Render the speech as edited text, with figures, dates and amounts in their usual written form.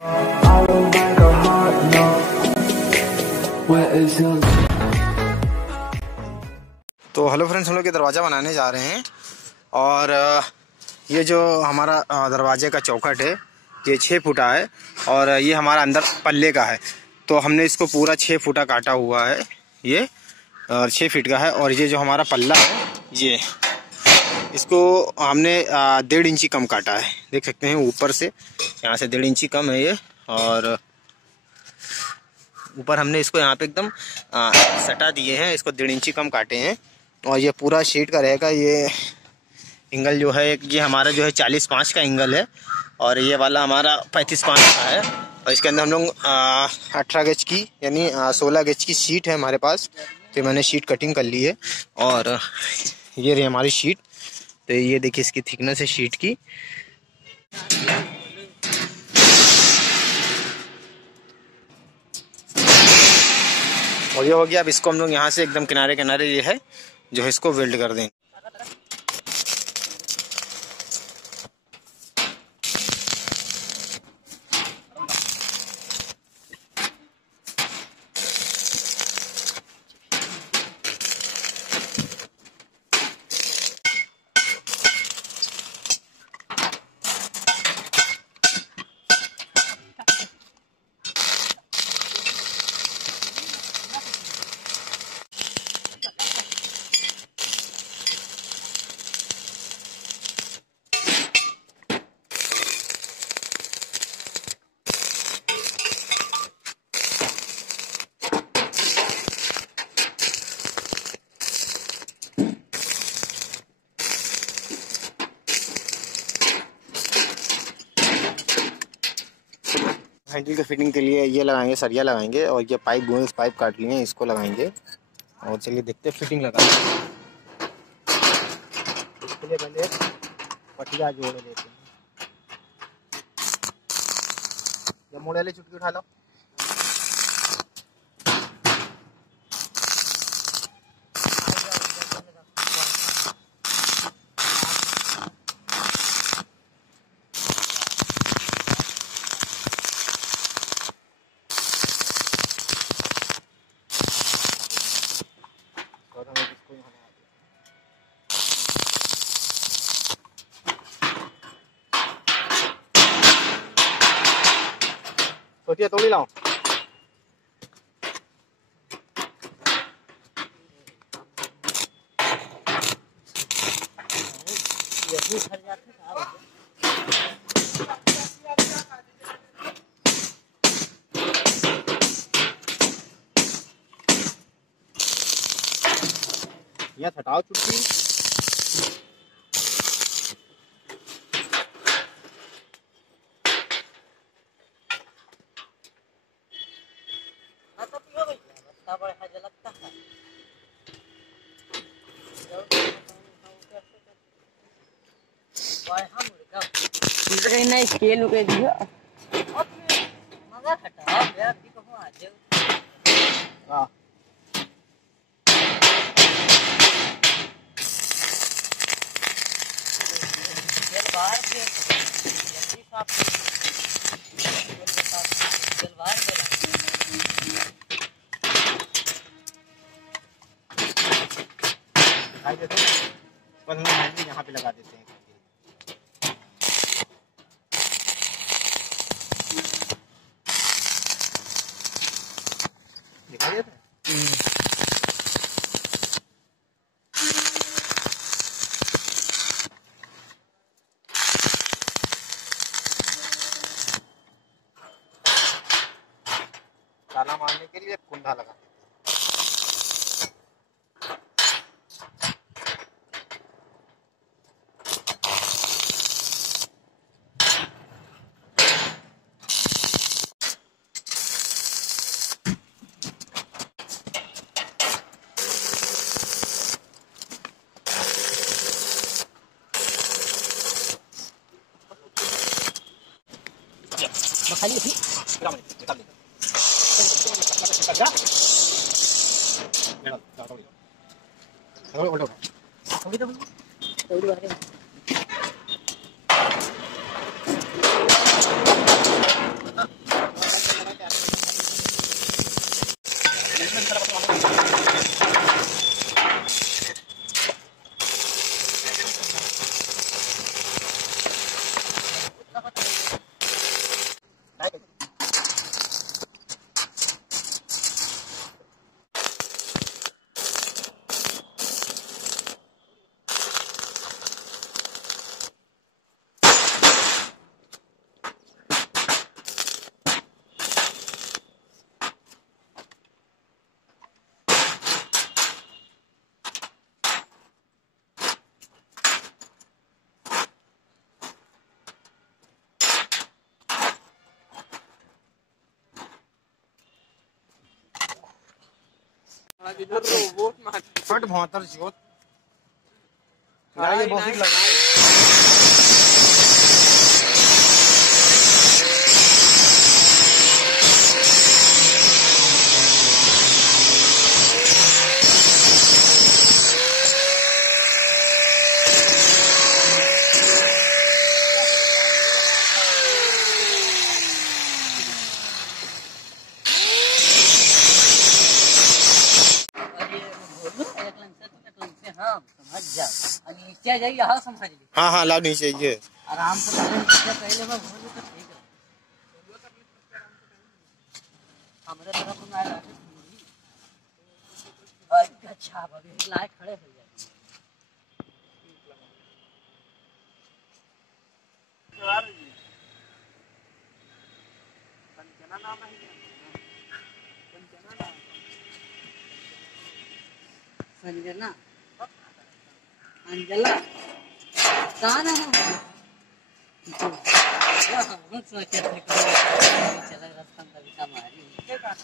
तो hello friends, हम लोग ये दरवाज़ा बनाने जा रहे हैं और ये जो हमारा दरवाजे का चौखट है ये 6 फुटा है और ये हमारा अंदर पल्ले का है। तो हमने इसको पूरा 6 फुटा काटा हुआ है ये, और 6 फीट का है। और ये जो हमारा पल्ला है ये इसको हमने 1.5 इंची कम काटा है, देख सकते हैं ऊपर से, यहाँ से 1.5 इंची कम है ये। और ऊपर हमने इसको यहाँ पे एकदम सटा दिए हैं, इसको 1.5 इंची कम काटे हैं। और ये पूरा शीट का रहेगा। ये एंगल जो है ये हमारा जो है 40/5 का एंगल है और ये वाला हमारा 35/5 का है। और इसके अंदर हम लोग 18 गेज की यानी 16 गेज की शीट है हमारे पास। तो मैंने शीट कटिंग कर ली है और ये रही हमारी शीट। तो ये देखिए इसकी थिकनेस है शीट की। और ये हो गया। अब इसको हम लोग यहाँ से एकदम किनारे किनारे ये है जो है इसको वेल्ड कर देंगे। हैंडल के फिटिंग के लिए ये लगाएंगे, सरिया लगाएंगे और ये पाइप गोल्स पाइप काट लिए हैं, इसको लगाएंगे। और चलिए देखते हैं फिटिंग लगाएंगे। इसके लिए पहले पटिया जोड़ लेते हैं। ये मोड़े वाली चुटकी उठा लो। सोचिए तोड़ी लाओ। यहाँ हटाओ चुटकी। नहीं स्केल के दियो मगर हटाओ यार भी कहूं आ जाओ। हां ये बाहर से जल्दी साफ चल बाहर देना। आई दे दो पर हम हैंडल यहां पे लगा देते हैं। दिखाइए ताला मारने के लिए कुंडा लगा। खाली थी फट भौतर जोत ये बहुत लगा नीचे जाइए, हाँ समझ ली। हाँ हाँ लाभ नीचे ये आराम से पहले मैं बोल तो ठीक है। हमारे तरफ में आया अच्छा भाभी लाए खड़े हो जाए। संजना अंजला कहाँ है? हम सोचे थे चला रास्ता में कभी कम आ रही है।